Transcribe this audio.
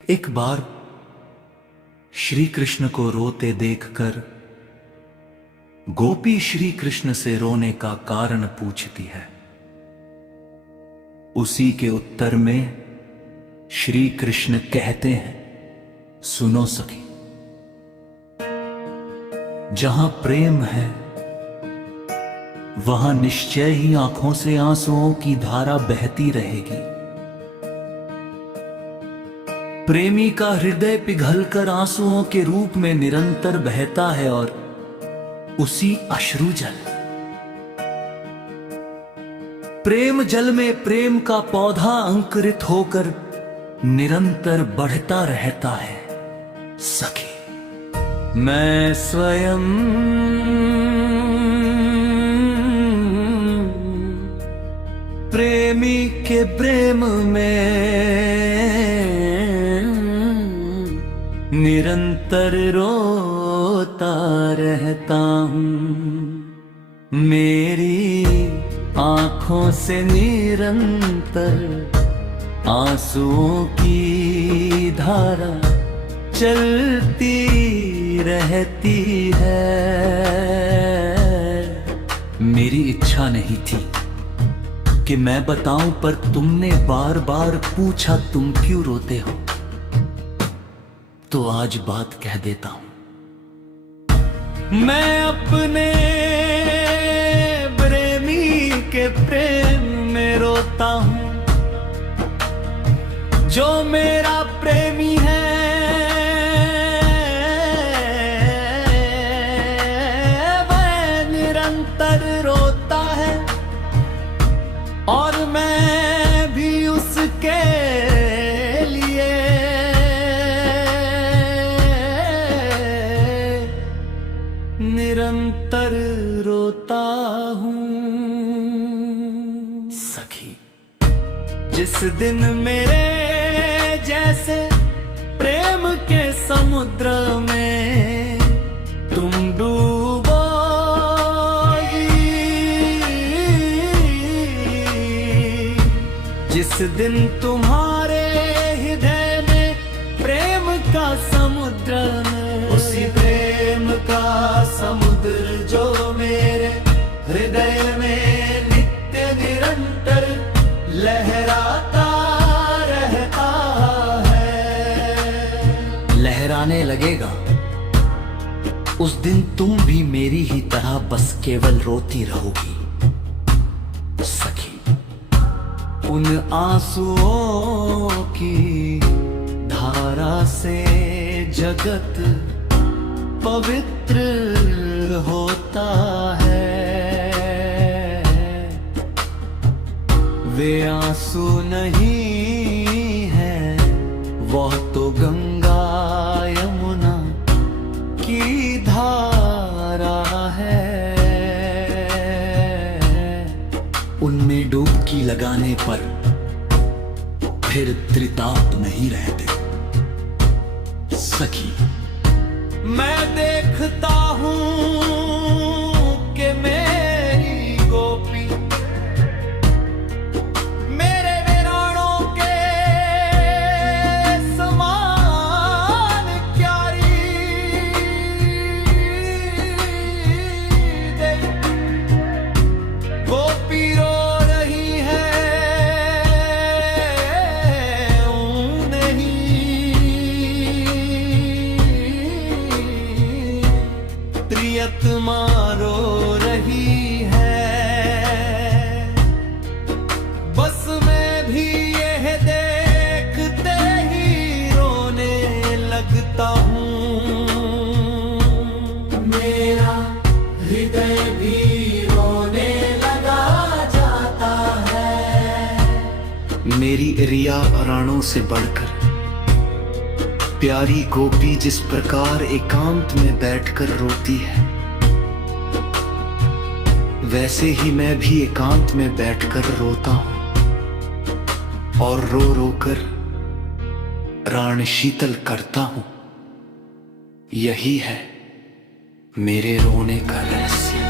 एक बार श्री कृष्ण को रोते देखकर गोपी श्री कृष्ण से रोने का कारण पूछती है। उसी के उत्तर में श्री कृष्ण कहते हैं, सुनो सखी, जहां प्रेम है वहां निश्चय ही आंखों से आंसुओं की धारा बहती रहेगी। प्रेमी का हृदय पिघलकर आंसुओं के रूप में निरंतर बहता है और उसी अश्रुजल प्रेम जल में प्रेम का पौधा अंकुरित होकर निरंतर बढ़ता रहता है। सखी, मैं स्वयं प्रेमी के प्रेम में निरंतर रोता रहता हूँ। मेरी आंखों से निरंतर आंसुओं की धारा चलती रहती है। मेरी इच्छा नहीं थी कि मैं बताऊं, पर तुमने बार बार पूछा तुम क्यों रोते हो, तो आज बात कह देता हूं। मैं अपने प्रेमी के प्रेम में रोता हूं। जो मेरा प्रेमी है वह निरंतर रोता है और मैं भी उसके निरंतर रोता हूँ। सखी, जिस दिन मेरे जैसे प्रेम के समुद्र में तुम डूबोगी, जिस दिन तुम्हारे हृदय में प्रेम का समुद्र में, उसी प्रेम का समुद्र जो मेरे हृदय में नित्य निरंतर लहराता रहता है। लहराने लगेगा उस दिन तुम भी मेरी ही तरह बस केवल रोती रहोगी। सखी, उन आंसुओं की धारा से जगत पवित्र होता है। वे आंसू नहीं है, वह तो गंगा यमुना की धारा है। उनमें डुबकी लगाने पर फिर त्रिताप नहीं रहते। सखी, मैं देखता हूँ कि मेरी गोपी मेरे वीरानों के समान क्यारी दे। गोपी रो रही है प्रियतमा रो रही है। बस मैं भी यह देखते ही रोने लगता हूँ। मेरा हृदय भी रोने लगा जाता है। मेरी रिया राणों से बढ़कर प्यारी गोपी जिस प्रकार एकांत में बैठकर रोती है, वैसे ही मैं भी एकांत में बैठकर रोता हूं और रो रो कर प्राण शीतल करता हूं। यही है मेरे रोने का रहस्य।